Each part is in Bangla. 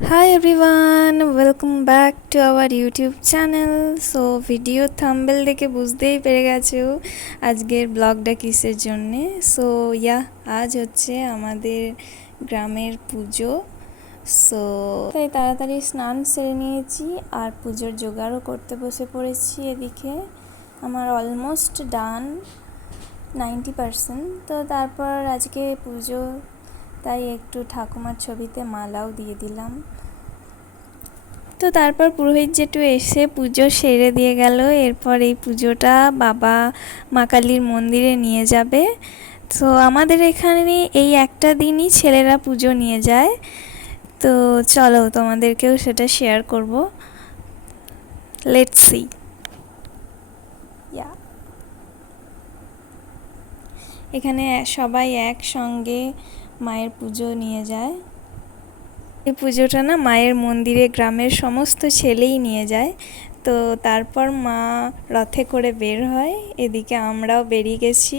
Hi everyone, welcome back to our YouTube channel. So video thumbnail দেখে বুঝতেই পেরে গেছো আজকের ব্লগটা কিসের জন্যে। সো আজ হচ্ছে আমাদের গ্রামের পুজো। সো তাই তাড়াতাড়ি স্নান সেরে নিয়েছি আর পুজোর জোগাড়ও করতে বসে পড়েছি। এদিকে আমার অলমোস্ট ডান 90%। তো তারপর আজকে পুজো, তাই একটু ঠাকুমার ছবিতে মালাও দিয়ে দিলাম। তো তারপর পুরোহিত জেঠু এসে পুজো সেরে দিয়ে গেল। এরপর এই পুজোটা বাবা মা কালীর মন্দিরে নিয়ে যাবে। তো আমাদের এখানে এই একটা দিনই ছেলেরা পুজো নিয়ে যায়। তো চলো তোমাদেরকেও সেটা শেয়ার করব। Let's see. এখানে সবাই একসঙ্গে মায়ের পুজো নিয়ে যায়। এই পুজোটা না মায়ের মন্দিরে গ্রামের সমস্ত ছেলেই নিয়ে যায়। তো তারপর মা রথে করে বের হয়, এদিকে আমরাও বেরিয়ে গেছি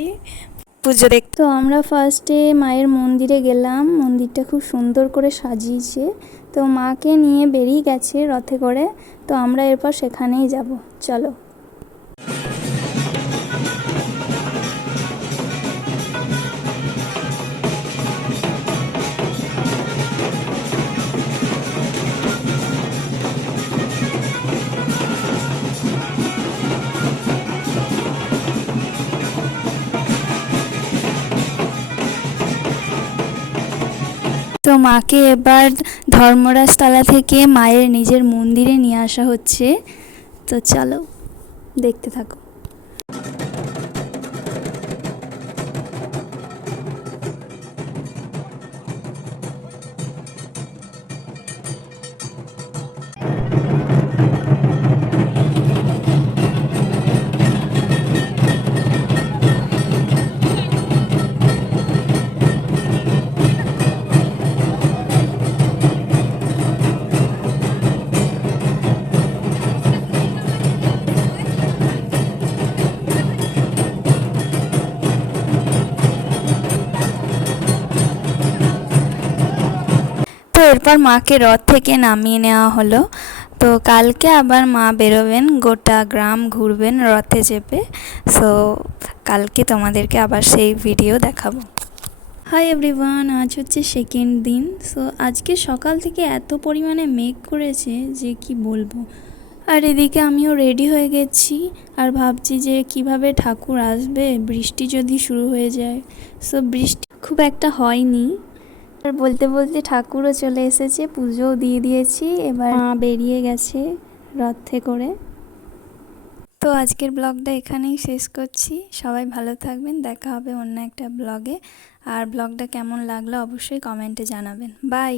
পুজো দেখতে। তো আমরা ফার্স্টে মায়ের মন্দিরে গেলাম, মন্দিরটা খুব সুন্দর করে সাজিয়েছে। তো মাকে নিয়ে বেরিয়ে গেছে রথে করে। তো আমরা এরপর সেখানেই যাব, চলো। তো মাকে এবার ধর্মরাজতলা থেকে মায়ের নিজের মন্দিরে নিয়ে আসা হচ্ছে। তো চলো দেখতে থাকো। তো এরপর মাকে রথ থেকে নামিয়ে নেওয়া হলো। তো কালকে আবার মা বেরোবেন, গোটা গ্রাম ঘুরবেন রথে চেপে। সো কালকে তোমাদেরকে আবার সেই ভিডিও দেখাবো। হাই এভরিওয়ান, আজ হচ্ছে সেকেন্ড দিন। সো আজকে সকাল থেকে এত পরিমাণে মেঘ করেছে যে কি বলবো। আর এদিকে আমিও রেডি হয়ে গেছি আর ভাবছি যে কিভাবে ঠাকুর আসবে, বৃষ্টি যদি শুরু হয়ে যায়। সো বৃষ্টি খুব একটা হয়নি। আর বলতে বলতে ঠাকুরও চলে এসেছে, পুজোও দিয়ে দিয়েছি। এবার মা বেরিয়ে গেছে রথে করে। তো আজকের ব্লগটা এখানেই শেষ করছি। সবাই ভালো থাকবেন, দেখা হবে অন্য একটা ব্লগে। আর ব্লগটা কেমন লাগলো অবশ্যই কমেন্টে জানাবেন। বাই।